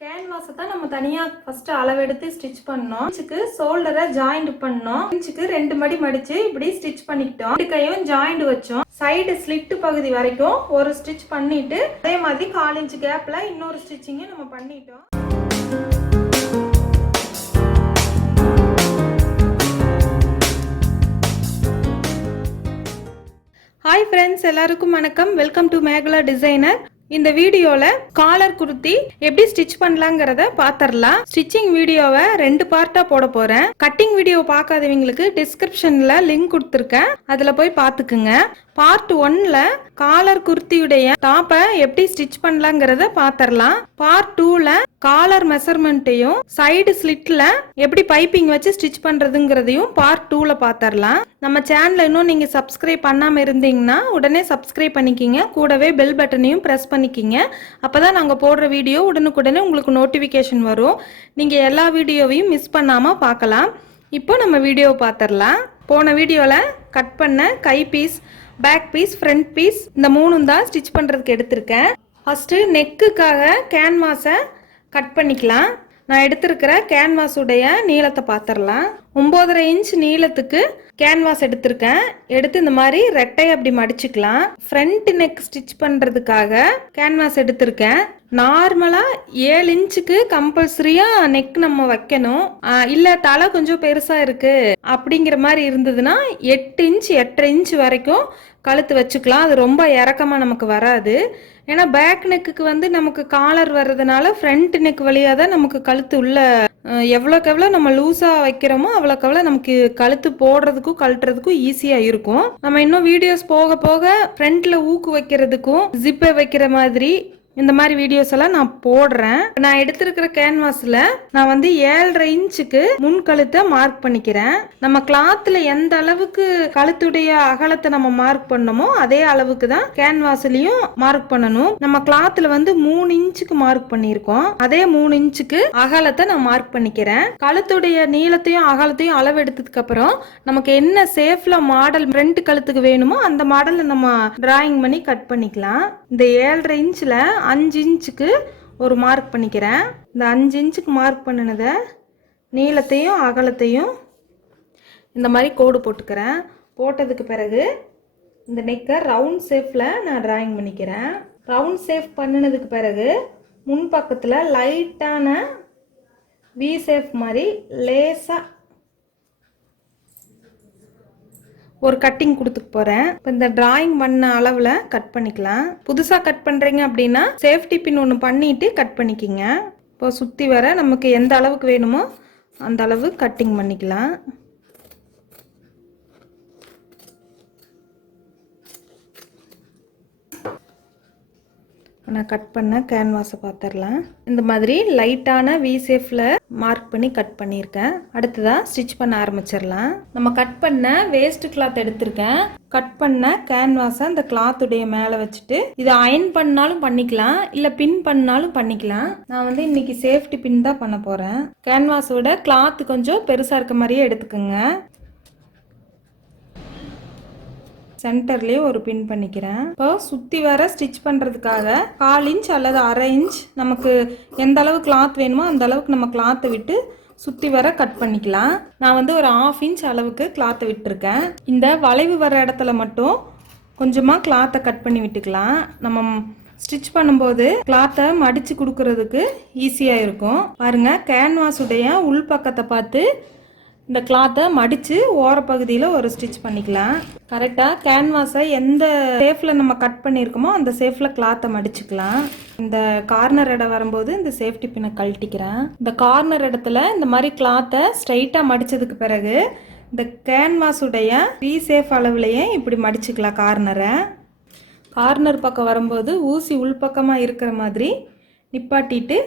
கேன்வாஸை தான் நம்ம தனியாக ஃபஸ்ட்டு அளவெடுத்து ஸ்டிச் பண்ணோம். இன்ச்சுக்கு ஷோல்டரை ஜாயிண்ட் பண்ணோம். இன்ச்சுக்கு 2 மடி மடித்து இப்படி ஸ்டிச் பண்ணிக்கிட்டோம். 2 கையும் ஜாயிண்ட் வச்சோம். சைடு ஸ்லிட்டு பகுதி வரைக்கும் ஒரு ஸ்டிச் பண்ணிட்டு அதே மாதிரி 1/4 இன்ச்சு கேப்பில் இன்னொரு ஸ்டிச்சிங்கும் நம்ம பண்ணிட்டோம். ஹாய் ஃப்ரெண்ட்ஸ், எல்லாருக்கும் வணக்கம். Welcome to Megala designer. இந்த வீடியோல காலர் குர்த்தி எப்படி ஸ்டிச் பண்ணலாங்கிறத பாத்திரலாம். ஸ்டிச்சிங் வீடியோவை 2 பார்ட்டா போட போறேன். கட்டிங் வீடியோ பார்க்காதவங்களுக்கு டிஸ்கிரிப்ஷன்ல லிங்க் கொடுத்துருக்கேன், அதுல போய் பாத்துக்குங்க. பார்ட் 1ல காலர் குர்த்தியுடைய டாப்பை எப்படி ஸ்டிச் பண்ணலாங்கிறத பாத்திரலாம். பார்ட் 2ல காலர் மெஷர்மெண்ட்டையும் சைடு ஸ்லிட்ல எப்படி பைப்பிங் வச்சு ஸ்டிச் பண்றதுங்கிறதையும் பார்ட் 2ல பாத்திரலாம். நம்ம சேனலை இன்னும் நீங்க சப்ஸ்கிரைப் பண்ணாம இருந்தீங்கன்னா உடனே சப்ஸ்கிரைப் பண்ணிக்கிங்க. கூடவே பெல் பட்டனையும் பிரஸ் பண்ணிக்கிங்க. அப்பதான் நாங்க போடுற வீடியோ உடனுக்குடனே உங்களுக்கு நோட்டிபிகேஷன் வரும். நீங்க எல்லா வீடியோவையும் மிஸ் பண்ணாம பார்க்கலாம். இப்போ நம்ம வீடியோ பாத்திரலாம். போன வீடியோல கட் பண்ண கை piece, back piece, front piece இந்த 3 தான் ஸ்டிச் பண்ணுறதுக்கு எடுத்திருக்கேன். ஃபஸ்ட்டு நெக்குக்காக கேன்வாஸை கட் பண்ணிக்கலாம். நான் எடுத்திருக்கிற கேன்வாஸுடைய நீளத்தை பார்த்துடலாம். 9.5 இன்ச் நீளத்துக்கு கேன்வாஸ் எடுத்திருக்கேன். எடுத்து இந்த மாதிரி ரெட்டை அப்படி மடிச்சுக்கலாம். ஃப்ரண்ட் நெக் ஸ்டிச் பண்ணுறதுக்காக கேன்வாஸ் எடுத்திருக்கேன். நார்மலாக 7 இன்ச்சுக்கு கம்பல்சரியாக நெக் நம்ம வைக்கணும். இல்லை தலை கொஞ்சம் பெருசாக இருக்குது அப்படிங்கிற மாதிரி இருந்ததுன்னா 8 இன்ச் 8.5 இன்ச் வரைக்கும் கழுத்து வச்சுக்கலாம். அது ரொம்ப இறக்கமாக நமக்கு வராது. ஏன்னா பேக் நெக்குக்கு வந்து நமக்கு காலர் வர்றதுனால ஃப்ரண்ட் நெக் வழியாக தான் நமக்கு கழுத்து உள்ள எவ்வளோக்கு எவ்வளோ நம்ம லூஸாக வைக்கிறோமோ அவ்வளோக்கு எவ்வளோ நமக்கு கழுத்து போடுறதுக்கும் கழட்டுறதுக்கும் ஈஸியாக இருக்கும். நம்ம இன்னும் வீடியோஸ் போக போக ஃப்ரண்ட்டில் ஊக்கு வைக்கிறதுக்கும் ஜிப்பை வைக்கிற மாதிரி இந்த மாதிரி வீடியோஸ் எல்லாம் நான் போடுறேன். நான் எடுத்திருக்கிற கேன்வாஸ்ல நான் வந்து 7.5 இன்ச்சுக்கு முன் கழுத்தை மார்க் பண்ணிக்கிறேன். நம்ம கிளாத்ல எந்த அளவுக்கு கழுத்துடைய அகலத்தை நம்ம மார்க் பண்ணமோ அதே அளவுக்கு தான் கேன்வாஸ்லயும் மார்க் பண்ணணும். நம்ம கிளாத்ல வந்து 3 இன்ச்சுக்கு மார்க் பண்ணியிருக்கோம். அதே 3 இன்ச்சுக்கு அகலத்தை நான் மார்க் பண்ணிக்கிறேன். கழுத்துடைய நீளத்தையும் அகலத்தையும் அளவு எடுத்ததுக்கு அப்புறம் நமக்கு என்ன சேஃப்ல மாடல் ஃப்ரண்ட் கழுத்துக்கு வேணுமோ அந்த மாடலை நம்ம டிராயிங் பண்ணி கட் பண்ணிக்கலாம். இந்த 7.5 இன்ச்ல 5 இன்ச்சுக்கு ஒரு மார்க் பண்ணிக்கிறேன். இந்த 5 இன்ச்சுக்கு மார்க் பண்ணினதை நீளத்தையும் அகலத்தையும் இந்த மாதிரி கோடு போட்டுக்கிறேன். போட்டதுக்கு பிறகு இந்த நெக்கை ரவுண்ட் ஷேப்பில் நான் டிராயிங் பண்ணிக்கிறேன். ரவுண்ட் ஷேப் பண்ணினதுக்கு பிறகு முன்பக்கத்தில் லைட்டான வி ஷேப் மாதிரி லேசாக ஒரு கட்டிங் கொடுத்துக்க போகிறேன். இப்போ இந்த டிராயிங் பண்ண அளவில் கட் பண்ணிக்கலாம். புதுசாக கட் பண்ணுறீங்க அப்படின்னா சேஃப்டி பின் ஒன்று பண்ணிட்டு கட் பண்ணிக்கிங்க. இப்போ சுற்றி வர நமக்கு எந்த அளவுக்கு வேணுமோ அந்த அளவு கட்டிங் பண்ணிக்கலாம். நான் கட் பண்ண கேன்வாஸை பார்த்துடலாம். இந்த மாதிரி லைட்டான வி ஷேப்பில் மார்க் பண்ணி கட் பண்ணியிருக்கேன். அடுத்ததாக ஸ்டிச் பண்ண ஆரம்பிச்சிடலாம். நம்ம கட் பண்ண வேஸ்ட் கிளாத் எடுத்திருக்கேன். கட் பண்ண கேன்வாஸை அந்த கிளாத்துடைய மேலே வச்சுட்டு இதை அயன் பண்ணாலும் பண்ணிக்கலாம், இல்லை பின் பண்ணாலும் பண்ணிக்கலாம். நான் வந்து இன்னைக்கு சேஃப்டி பின் தான் பண்ண போகிறேன். கேன்வாஸோட கிளாத் கொஞ்சம் பெருசாக இருக்க மாதிரியே எடுத்துக்கோங்க. சென்டர்லேயே ஒரு பின் பண்ணிக்கிறேன். இப்போ சுற்றி வர ஸ்டிச் பண்ணுறதுக்காக 1/4 இன்ச் அல்லது 1/2 இன்ச் நமக்கு எந்த அளவு கிளாத் வேணுமோ அந்த அளவுக்கு நம்ம கிளாத்தை விட்டு சுற்றி வர கட் பண்ணிக்கலாம். நான் வந்து ஒரு 1/2 இன்ச் அளவுக்கு கிளாத்தை விட்டுருக்கேன். இந்த வளைவு வர இடத்துல மட்டும் கொஞ்சமாக கிளாத்தை கட் பண்ணி விட்டுக்கலாம். நம்ம ஸ்டிச் பண்ணும்போது கிளாத்தை மடித்து கொடுக்கறதுக்கு ஈஸியாக இருக்கும். பாருங்கள், கேன்வாஸுடைய உள்பக்கத்தை பார்த்து இந்த கிளாத்தை மடித்து ஓரப்பகுதியில் ஒரு ஸ்டிச் பண்ணிக்கலாம். கரெக்டாக கேன்வாஸை எந்த ஷேஃபில் நம்ம கட் பண்ணியிருக்கோமோ அந்த ஷேஃபில் கிளாத்தை மடிச்சுக்கலாம். இந்த கார்னர் இடம் வரும்போது இந்த சேஃப்டி பின்னை கழட்டிக்கிறேன். இந்த கார்னர் இடத்துல இந்த மாதிரி கிளாத்தை ஸ்ட்ரைட்டாக மடித்ததுக்கு பிறகு இந்த கேன்வாஸுடைய வி ஷேப் அளவுலையே இப்படி மடிச்சுக்கலாம். கார்னர் பக்கம் வரும்போது ஊசி உள்பக்கமாக இருக்கிற மாதிரி நிப்பாட்டிட்டு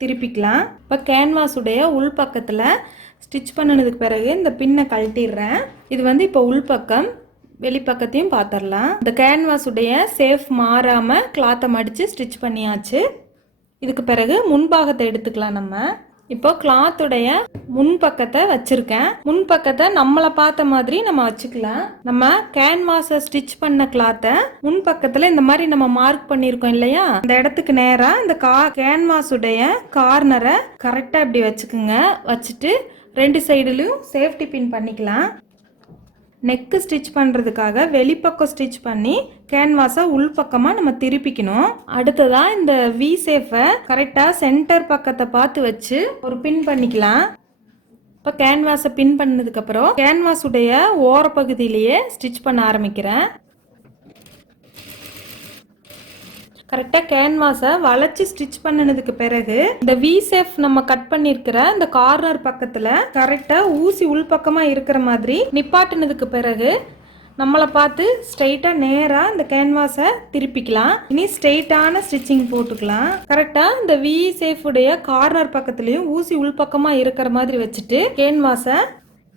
திருப்பிக்கலாம். இப்போ கேன்வாஸுடைய உள்பக்கத்தில் ஸ்டிச் பண்ணினதுக்கு பிறகு இந்த பின்னை கழட்டிடுறேன். இது வந்து இப்போ உள்பக்கம், வெளிப்பக்கத்தையும் பார்த்துடலாம். இந்த கேன்வாஸுடைய சேஃப் மாறாமல் கிளாத்தை மடித்து ஸ்டிச் பண்ணியாச்சு. இதுக்கு பிறகு முன்பாகத்தை எடுத்துக்கலாம். நம்ம இப்போ கிளாத்துடைய முன் பக்கத்தை வச்சிருக்கேன். முன் பக்கத்தை நம்மளை பார்த்த மாதிரி நம்ம வச்சுக்கலாம். நம்ம கேன்வாஸை ஸ்டிச் பண்ண கிளாத்தை முன் பக்கத்துல இந்த மாதிரி நம்ம மார்க் பண்ணியிருக்கோம் இல்லையா, அந்த இடத்துக்கு நேரா இந்த கேன்வாஸ் உடைய கார்னரை கரெக்டா இப்படி வச்சுக்குங்க. வச்சுட்டு ரெண்டு சைடுலயும் சேஃப்டி பின் பண்ணிக்கலாம். நெக்கு ஸ்டிச் பண்ணுறதுக்காக வெளிப்பக்கம் ஸ்டிச் பண்ணி கேன்வாஸை உள்பக்கமாக நம்ம திருப்பிக்கணும். அடுத்ததாக இந்த வி சேஃபை கரெக்டாக சென்டர் பக்கத்தை பார்த்து வச்சு ஒரு பின் பண்ணிக்கலாம். இப்போ கேன்வாஸை பின் பண்ணதுக்கப்புறம் கேன்வாஸ் உடைய ஓரப்பகுதியிலேயே ஸ்டிச் பண்ண ஆரம்பிக்கிறேன். கரெக்டாக கேன்வாஸை வளைச்சி ஸ்டிச் பண்ணினதுக்கு பிறகு இந்த வி சேஃப் நம்ம கட் பண்ணியிருக்கிற இந்த கார்னர் பக்கத்தில் கரெக்டாக ஊசி உள்பக்கமாக இருக்கிற மாதிரி நிப்பாட்டினதுக்கு பிறகு நம்மளை பார்த்து ஸ்ட்ரெயிட்டாக நேராக இந்த கேன்வாஸை திருப்பிக்கலாம். இனி ஸ்ட்ரெயிட்டான ஸ்டிச்சிங் போட்டுக்கலாம். கரெக்டாக இந்த வி சேஃப் உடைய கார்னர் பக்கத்துலேயும் ஊசி உள்பக்கமாக இருக்கிற மாதிரி வச்சுட்டு கேன்வாஸை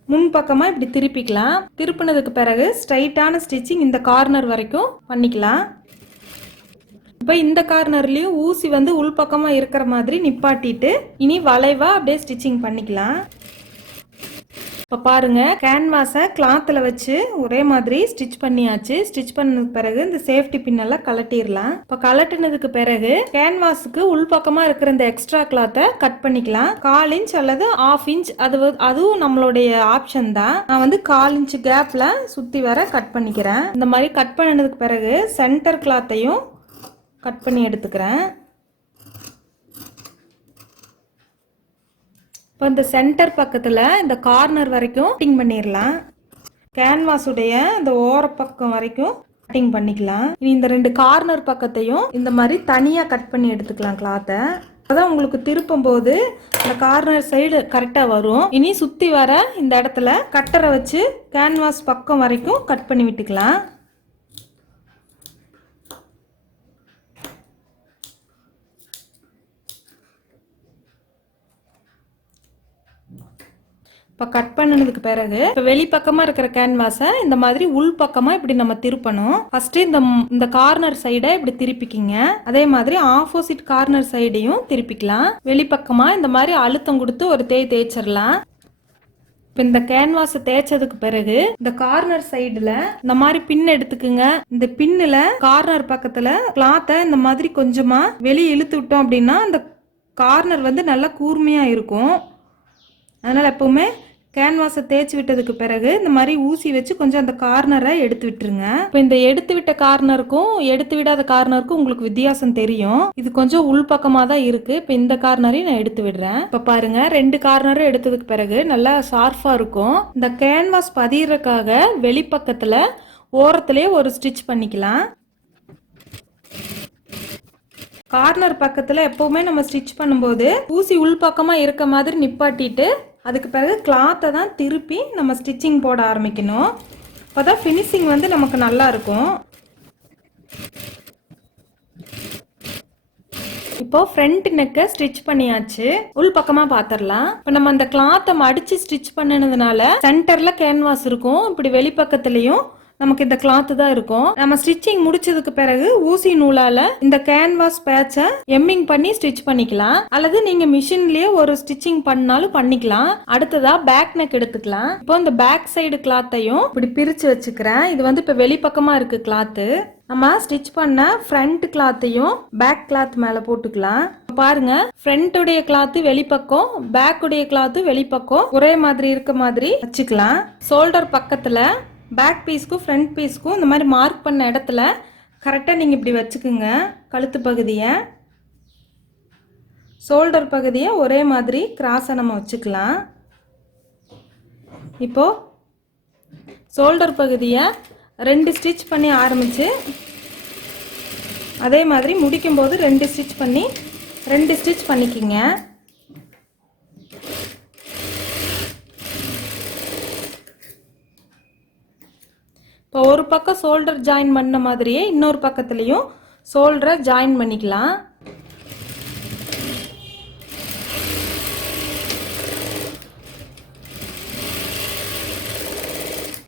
முன்பக்கமாக இப்படி திருப்பிக்கலாம். திருப்பினதுக்கு பிறகு ஸ்ட்ரெயிட்டான ஸ்டிச்சிங் இந்த கார்னர் வரைக்கும் பண்ணிக்கலாம். இப்போ இந்த கார்னர்லேயும் ஊசி வந்து உள்பக்கமாக இருக்கிற மாதிரி நிப்பாட்டிட்டு இனி வளைவாக அப்படியே ஸ்டிச்சிங் பண்ணிக்கலாம். இப்போ பாருங்க, கேன்வாஸை கிளாத்தில் வச்சு ஒரே மாதிரி ஸ்டிச் பண்ணியாச்சு. ஸ்டிச் பண்ணதுக்கு பிறகு இந்த சேஃப்டி பின்னெல்லாம் கலட்டிடலாம். இப்போ கலட்டினதுக்கு பிறகு கேன்வாஸுக்கு உள்பக்கமாக இருக்கிற இந்த எக்ஸ்ட்ரா கிளாத்தை கட் பண்ணிக்கலாம். 1/4 இன்ச் அல்லது 1/2 இன்ச், அதுவும் நம்மளுடைய ஆப்ஷன் தான். நான் வந்து 1/4 இன்ச் கேப்பில் சுற்றி வர கட் பண்ணிக்கிறேன். இந்த மாதிரி கட் பண்ணினதுக்கு பிறகு சென்டர் கிளாத்தையும் கட் பண்ணி எடுத்துக்கிறேன். இப்போ இந்த சென்டர் பக்கத்தில் இந்த கார்னர் வரைக்கும் கட்டிங் பண்ணிடலாம். கேன்வாஸ் உடைய இந்த ஓரப்பக்கம் வரைக்கும் கட்டிங் பண்ணிக்கலாம். இனி இந்த ரெண்டு கார்னர் பக்கத்தையும் இந்த மாதிரி தனியாக கட் பண்ணி எடுத்துக்கலாம் கிளாத்தை. அதான் உங்களுக்கு திருப்பும் போது இந்த கார்னர் சைடு கரெக்டாக வரும். இனி சுற்றி வர இந்த இடத்துல கட்டரை வச்சு கேன்வாஸ் பக்கம் வரைக்கும் கட் பண்ணி விட்டுக்கலாம். இப்போ கட் பண்ணதுக்கு பிறகு இப்போ வெளிப்பக்கமாக இருக்கிற கேன்வாஸை இந்த மாதிரி உள் பக்கமாக இப்படி நம்ம திருப்பணும். ஃபஸ்ட்டு இந்த கார்னர் சைடை இப்படி திருப்பிக்கிங்க. அதே மாதிரி ஆப்போசிட் கார்னர் சைடையும் திருப்பிக்கலாம். வெளிப்பக்கமாக இந்த மாதிரி அழுத்தம் கொடுத்து ஒரு தேய்ச்சிடலாம். இப்போ இந்த கேன்வாஸை தேய்ச்சதுக்கு பிறகு இந்த கார்னர் சைடில் இந்த மாதிரி பின் எடுத்துக்குங்க. இந்த பின்னில் கார்னர் பக்கத்தில் கிளாத்தை இந்த மாதிரி கொஞ்சமாக வெளியே இழுத்து விட்டோம் அப்படின்னா அந்த கார்னர் வந்து நல்லா கூர்மையாக இருக்கும். அதனால் எப்போவுமே கேன்வாஸை தேய்ச்சி விட்டதுக்கு பிறகு இந்த மாதிரி ஊசி வச்சு கொஞ்சம் அந்த கார்னரை எடுத்து விட்டுருங்க. இப்போ இந்த எடுத்து விட்ட கார்னருக்கும் எடுத்து விடாத கார்னருக்கும் உங்களுக்கு வித்தியாசம் தெரியும். இது கொஞ்சம் உள்பக்கமாக தான் இருக்குது. இப்போ இந்த கார்னரையும் நான் எடுத்து விடுறேன். இப்போ பாருங்க, ரெண்டு கார்னரும் எடுத்ததுக்கு பிறகு நல்லா ஷார்ப்பாக இருக்கும். இந்த கேன்வாஸ் பதியறதுக்காக வெளிப்பக்கத்தில் ஓரத்துலேயே ஒரு ஸ்டிச் பண்ணிக்கலாம். கார்னர் பக்கத்தில் எப்போவுமே நம்ம ஸ்டிச் பண்ணும்போது ஊசி உள்பக்கமாக இருக்க மாதிரி நிப்பாட்டிட்டு அதுக்கு பிறகு கிளாத்தை தான் திருப்பி நம்ம ஸ்டிச்சிங் போட ஆரம்பிக்கணும். அப்போ தான் ஃபினிஷிங் வந்து நமக்கு நல்லா இருக்கும். இப்போ ஃப்ரண்ட் நெக்கை ஸ்டிச் பண்ணியாச்சு. உள் பக்கமாக பார்த்துடலாம். இப்போ நம்ம அந்த கிளாத்தை மடித்து ஸ்டிச் பண்ணினதுனால சென்டரில் கேன்வாஸ் இருக்கும். இப்படி வெளிப்பக்கத்துலேயும் நமக்கு இந்த கிளாத்து தான் இருக்கும். நம்ம ஸ்டிச்சிங் முடிச்சதுக்கு பிறகு ஊசி நூலால இந்த கேன்வாஸ் பேட்சை எம்மிங் பண்ணி ஸ்டிச் பண்ணிக்கலாம். அல்லது நீங்க மிஷின்லயே ஒரு ஸ்டிச்சிங் பண்ணாலும் பண்ணிக்கலாம். அடுத்ததா பேக் நெக் எடுத்துக்கலாம். இப்போ இந்த பேக் சைடு கிளாத்தையும் இப்படி பிரிச்சு வச்சுக்கிறேன். இது வந்து இப்ப வெளிப்பக்கமா இருக்கு கிளாத்து. நம்ம ஸ்டிச் பண்ண ஃப்ரண்ட் கிளாத்தையும் பேக் கிளாத் மேல போட்டுக்கலாம். பாருங்க, ஃப்ரண்ட் உடைய கிளாத்து வெளிப்பக்கம், பேக் உடைய கிளாத்து வெளிப்பக்கம் ஒரே மாதிரி இருக்க மாதிரி வச்சுக்கலாம். ஷோல்டர் பக்கத்துல பேக் பீஸ்க்கும் ஃப்ரண்ட் பீஸ்க்கும் இந்த மாதிரி மார்க் பண்ண இடத்துல கரெக்டாக நீங்கள் இப்படி வச்சுக்குங்க. கழுத்து பகுதியை, ஷோல்டர் பகுதியை ஒரே மாதிரி கிராஸாக நம்ம வச்சுக்கலாம். இப்போது ஷோல்டர் பகுதியை 2 ஸ்டிச் பண்ணி ஆரம்பித்து அதே மாதிரி முடிக்கும்போது 2 ஸ்டிச் பண்ணிக்கிங்க. இப்போ ஒரு பக்கம் ஷோல்டர் ஜாயின் பண்ண மாதிரியே இன்னொரு பக்கத்துலேயும் ஷோல்டரை ஜாயின் பண்ணிக்கலாம்.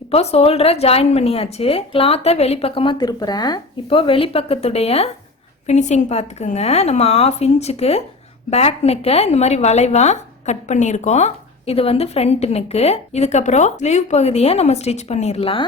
இப்போ ஷோல்டரை ஜாயின் பண்ணியாச்சு. கிளாத்தை வெளிப்பக்கமாக திருப்புறேன். இப்போ வெளிப்பக்கத்துடைய ஃபினிஷிங் பார்த்துக்குங்க. நம்ம 1/2 இன்ச்சுக்கு பேக் நெக்கை இந்த மாதிரி வளைவாக கட் பண்ணியிருக்கோம். இது வந்து ஃப்ரண்ட் நெக்கு. இதுக்கப்புறம் ஸ்லீவ் பகுதியை நம்ம ஸ்டிச் பண்ணிடலாம்.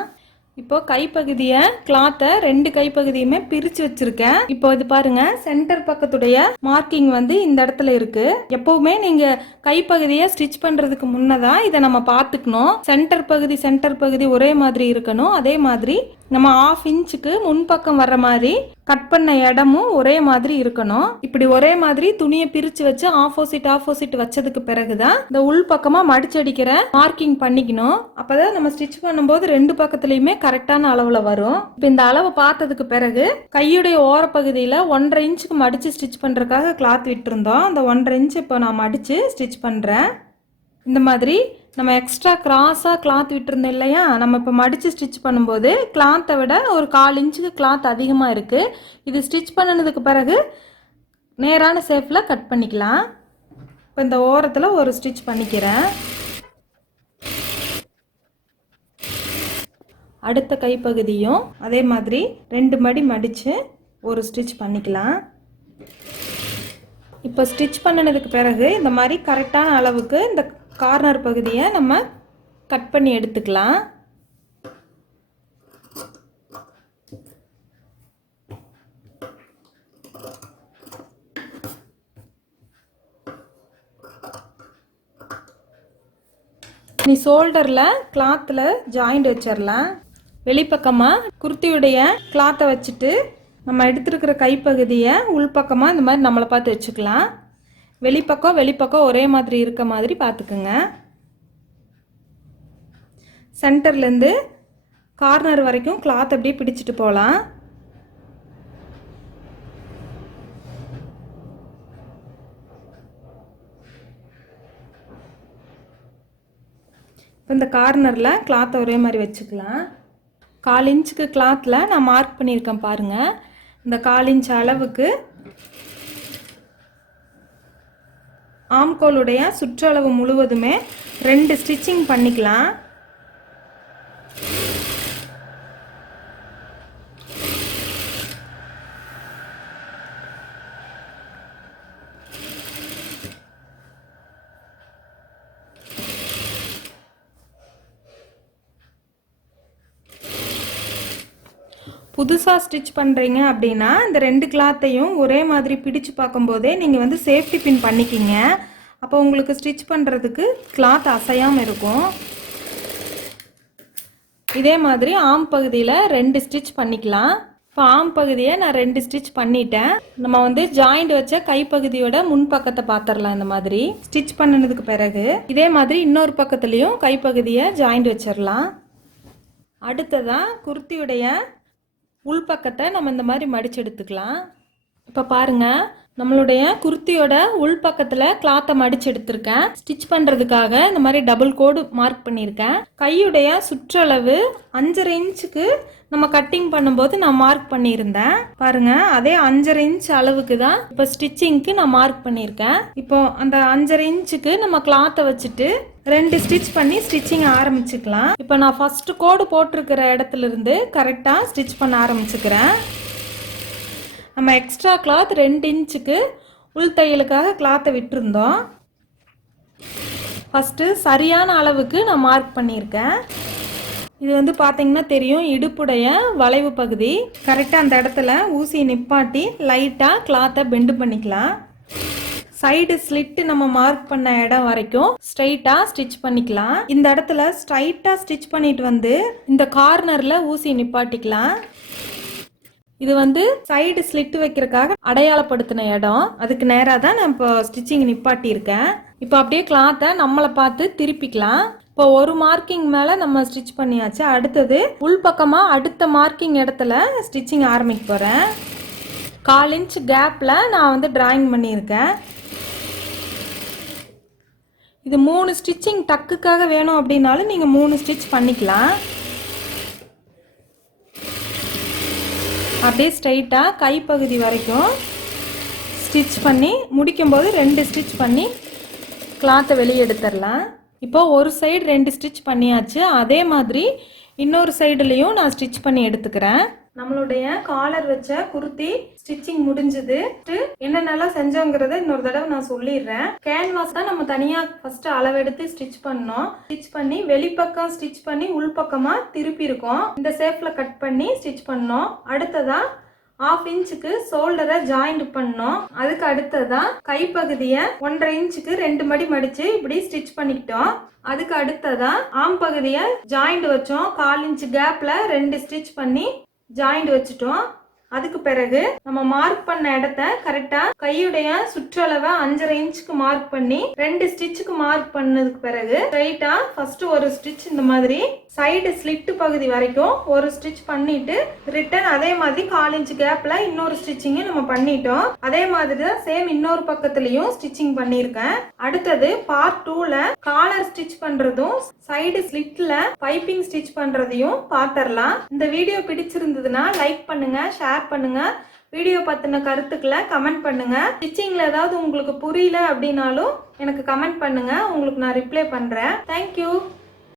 இப்போ கைப்பகுதியை கிளாத்தை 2 கைப்பகுதியுமே பிரிச்சு வச்சிருக்கேன். இப்போ இது பாருங்க, சென்டர் பக்கத்துடைய மார்க்கிங் வந்து இந்த இடத்துல இருக்கு. எப்பவுமே நீங்க கைப்பகுதியை ஸ்டிச் பண்றதுக்கு முன்னதான் இதை நம்ம பார்த்துக்கணும். சென்டர் பகுதி ஒரே மாதிரி இருக்கணும். அதே மாதிரி நம்ம 1/2 இன்ச்சுக்கு முன்பக்கம் வர்ற மாதிரி கட் பண்ண இடமும் ஒரே மாதிரி இருக்கணும். இப்படி ஒரே மாதிரி துணியை பிரிச்சு வச்சு ஆப்போசிட் வச்சதுக்கு பிறகுதான் இந்த உள் பக்கமா மடிச்சடிக்கிற மார்க்கிங் பண்ணிக்கணும். அப்பதான் நம்ம ஸ்டிச் பண்ணும்போது 2 பக்கத்துலயுமே கரெக்டான அளவுல வரும். இப்போ இந்த அளவு பார்த்ததுக்கு பிறகு கையுடைய ஓரப்பகுதியில 1.5 இன்ச்சுக்கு மடிச்சு ஸ்டிச் பண்றதுக்காக கிளாத் விட்டுருந்தோம். அந்த 1.5 இன்ச் இப்போ நான் மடிச்சு ஸ்டிச் பண்றேன். இந்த மாதிரி நம்ம எக்ஸ்ட்ரா கிராஸாக கிளாத் விட்டுருந்தோம் இல்லையா, நம்ம இப்போ மடித்து ஸ்டிச் பண்ணும்போது கிளாத்தை விட ஒரு 1/4 இன்ச்சுக்கு கிளாத் அதிகமாக இருக்குது. இது ஸ்டிச் பண்ணினதுக்கு பிறகு நேரான ஷேப்பில் கட் பண்ணிக்கலாம். இப்போ இந்த ஓரத்தில் ஒரு ஸ்டிச் பண்ணிக்கிறேன். அடுத்த கைப்பகுதியும் அதே மாதிரி 2 மடி மடித்து ஒரு ஸ்டிச் பண்ணிக்கலாம். இப்போ ஸ்டிச் பண்ணினதுக்கு பிறகு இந்த மாதிரி கரெக்டான அளவுக்கு இந்த கார்னர் பகுதியை நம்ம கட் பண்ணி எடுத்துக்கலாம். நீ ஷோல்டரில் கிளாத்தில் ஜாயிண்ட் வச்சிடலாம். வெளிப்பக்கமாக குர்த்தியுடைய கிளாத்தை வச்சுட்டு நம்ம எடுத்துருக்கிற கைப்பகுதியை உள்பக்கமாக இந்த மாதிரி நம்மளை பார்த்து வச்சுக்கலாம். வெளிப்பக்கம் ஒரே மாதிரி இருக்க மாதிரி பார்த்துக்குங்க. சென்டர்லேருந்து கார்னர் வரைக்கும் கிளாத் அப்படியே பிடிச்சிட்டு போகலாம். இப்போ இந்த கார்னரில் கிளாத்தை ஒரே மாதிரி வச்சுக்கலாம். 1/4 இன்ச்சுக்கு கிளாத்தில் நான் மார்க் பண்ணியிருக்கேன் பாருங்கள். இந்த 1/4 இன்ச் அளவுக்கு ஆம்கோலுடைய சுற்றளவு முழுவதுமே 2 ஸ்டிச்சிங் பண்ணிக்கலாம். புதுசாக ஸ்டிச் பண்ணுறீங்க அப்படின்னா இந்த 2 கிளாத்தையும் ஒரே மாதிரி பிடிச்சு பார்க்கும்போதே நீங்கள் வந்து சேஃப்டி பின் பண்ணிக்கிங்க. அப்போ உங்களுக்கு ஸ்டிச் பண்ணுறதுக்கு கிளாத் அசையாமல் இருக்கும். இதே மாதிரி ஆம் பகுதியில் 2 ஸ்டிச் பண்ணிக்கலாம். இப்போ ஆம் பகுதியை நான் 2 ஸ்டிச் பண்ணிட்டேன். நம்ம வந்து ஜாயிண்ட் வச்ச கைப்பகுதியோட முன்பக்கத்தை பார்த்துடலாம். இந்த மாதிரி ஸ்டிச் பண்ணினதுக்கு பிறகு இதே மாதிரி இன்னொரு பக்கத்துலேயும் கைப்பகுதியை ஜாயிண்ட் வச்சிடலாம். அடுத்ததாக குர்த்தியுடைய உள்பக்கத்தை நம்ம இந்த மாதிரி மடிச்சு எடுத்துக்கலாம். இப்போ பாருங்கள், நம்மளுடைய குர்த்தியோட உள்பக்கத்தில் கிளாத்தை மடிச்சு எடுத்திருக்கேன். ஸ்டிச் பண்ணுறதுக்காக இந்த மாதிரி டபுள் கோடு மார்க் பண்ணியிருக்கேன். கையுடைய சுற்றளவு 5.5 இன்ச்சுக்கு நம்ம கட்டிங் பண்ணும்போது நான் மார்க் பண்ணியிருந்தேன். பாருங்கள், அதே 5.5 இன்ச் அளவுக்கு தான் இப்போ ஸ்டிச்சிங்க்கு நான் மார்க் பண்ணியிருக்கேன். இப்போ அந்த 5.5 இன்ச்சுக்கு நம்ம கிளாத்தை வச்சுட்டு 2 ஸ்டிச் பண்ணி ஸ்டிச்சிங் ஆரம்பிச்சுக்கலாம். இப்போ நான் ஃபர்ஸ்ட் கோடு போட்டிருக்கிற இடத்துல இருந்து கரெக்டாக ஸ்டிச் பண்ண ஆரம்பிச்சுக்கிறேன். நம்ம எக்ஸ்ட்ரா கிளாத் 2 இன்ச்சுக்கு உள் தையலுக்காக கிளாத்தை விட்டுருந்தோம். ஃபஸ்ட்டு சரியான அளவுக்கு நான் மார்க் பண்ணியிருக்கேன். இது வந்து பார்த்தீங்கன்னா தெரியும், இடுப்புடைய வளைவு பகுதி. கரெக்டாக அந்த இடத்துல ஊசி நிப்பாட்டி லைட்டாக கிளாத்தை பெண்டு பண்ணிக்கலாம். சைடு ஸ்லிட்டு நம்ம மார்க் பண்ண இடம் வரைக்கும் ஸ்ட்ரைட்டாக ஸ்டிச் பண்ணிக்கலாம். இந்த இடத்துல ஸ்ட்ரைட்டாக ஸ்டிச் பண்ணிட்டு வந்து இந்த கார்னரில் ஊசி நிப்பாட்டிக்கலாம். இது வந்து சைடு ஸ்லிட்டு வைக்கிறதுக்காக அடையாளப்படுத்தின இடம். அதுக்கு நேராக தான் நான் இப்போ ஸ்டிச்சிங் நிப்பாட்டியிருக்கேன். இப்போ அப்படியே கிளாத்தை நம்மளை பார்த்து திருப்பிக்கலாம். இப்போ ஒரு மார்க்கிங் மேலே நம்ம ஸ்டிச் பண்ணியாச்சு. அடுத்தது உள்பக்கமாக அடுத்த மார்க்கிங் இடத்துல ஸ்டிச்சிங் ஆரம்பிக்க போகிறேன். 1/4 இன்ச் கேப்பில் நான் வந்து டிராயிங் பண்ணியிருக்கேன். இது 3 ஸ்டிச்சிங் டக்குக்காக வேணும் அப்படின்னாலும் நீங்கள் 3 ஸ்டிச் பண்ணிக்கலாம். அப்படியே ஸ்ட்ரைட்டாக கைப்பகுதி வரைக்கும் ஸ்டிச் பண்ணி முடிக்கும்போது 2 ஸ்டிச் பண்ணி கிளாத்தை வெளியே எடுத்துடலாம். இப்போ ஒரு சைடு 2 ஸ்டிச் பண்ணியாச்சு. அதே மாதிரி இன்னொரு சைடுலயும் நான் ஸ்டிச் பண்ணி எடுத்துக்கிறேன். நம்மளுடைய காலர் வச்ச குர்த்தி ஸ்டிச்சிங் முடிஞ்சது. என்னென்னலாம் செஞ்சோங்கிறத இன்னொரு தடவை நான் சொல்லிடுறேன். கேன்வாஸ் தான் நம்ம தனியா ஃபர்ஸ்ட் அளவெடுத்து ஸ்டிச் பண்ணோம். ஸ்டிச் பண்ணி வெளிப்பக்கம் ஸ்டிச் பண்ணி உள்பக்கமா திருப்பி இருக்கோம். இந்த ஷேப்ல கட் பண்ணி ஸ்டிச் பண்ணோம். அடுத்ததா 1/2 இன்ச்சுக்கு ஷோல்டரை ஜாயிண்ட் பண்ணோம். அதுக்கு அடுத்ததா கைப்பகுதியை 1/2 இன்ச்சுக்கு 2 மடி மடிச்சு இப்படி ஸ்டிச் பண்ணிக்கிட்டோம். அதுக்கு அடுத்ததா ஆம் பகுதியை ஜாயிண்ட் வச்சோம். 1/4 இன்ச் கேப்ல 2 ஸ்டிச் பண்ணி ஜாயிண்ட் வச்சுட்டோம். அதுக்கு பிறகு நம்ம மார்க் பண்ண இடத்த கரெக்டா கையுடைய சுற்றளவை 5.5 இன்ச்சுக்கு மார்க் பண்ணி 2 ஸ்டிச்சுக்கு மார்க் பண்ணதுக்கு பிறகு ஸ்ட்ரைட்டா ஃபர்ஸ்ட் ஒரு ஸ்டிச் இந்த மாதிரி சைடு ஸ்லிட் பகுதி வரைக்கும் ஒரு ஸ்டிச் பண்ணிட்டு ரிட்டன் அதே மாதிரி 1/4 இன்ச் கேப்ல இன்னொரு ஸ்டிச்சிங் நம்ம பண்ணிட்டோம். அதே மாதிரி தான் சேம் இன்னொரு பக்கத்துலயும் ஸ்டிச்சிங் பண்ணிருக்கேன். அடுத்தது பார்ட் 2ல காலர் ஸ்டிச் பண்றதும் சைடு ஸ்லிட்ல பைப்பிங் ஸ்டிச் பண்றதையும் பாத்திரலாம். இந்த வீடியோ பிடிச்சிருந்ததுன்னா லைக் பண்ணுங்க, ஷேர் பண்ணுங்க. வீடியோ பத்தின கருத்துக்களை கமெண்ட் பண்ணுங்க. ஸ்டிச்சிங்ல ஏதாவது உங்களுக்கு புரியல அப்படின்னாலும் எனக்கு கமெண்ட் பண்ணுங்க. உங்களுக்கு நான் ரிப்ளை பண்றேன். தேங்க்யூ.